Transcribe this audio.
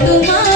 তোমার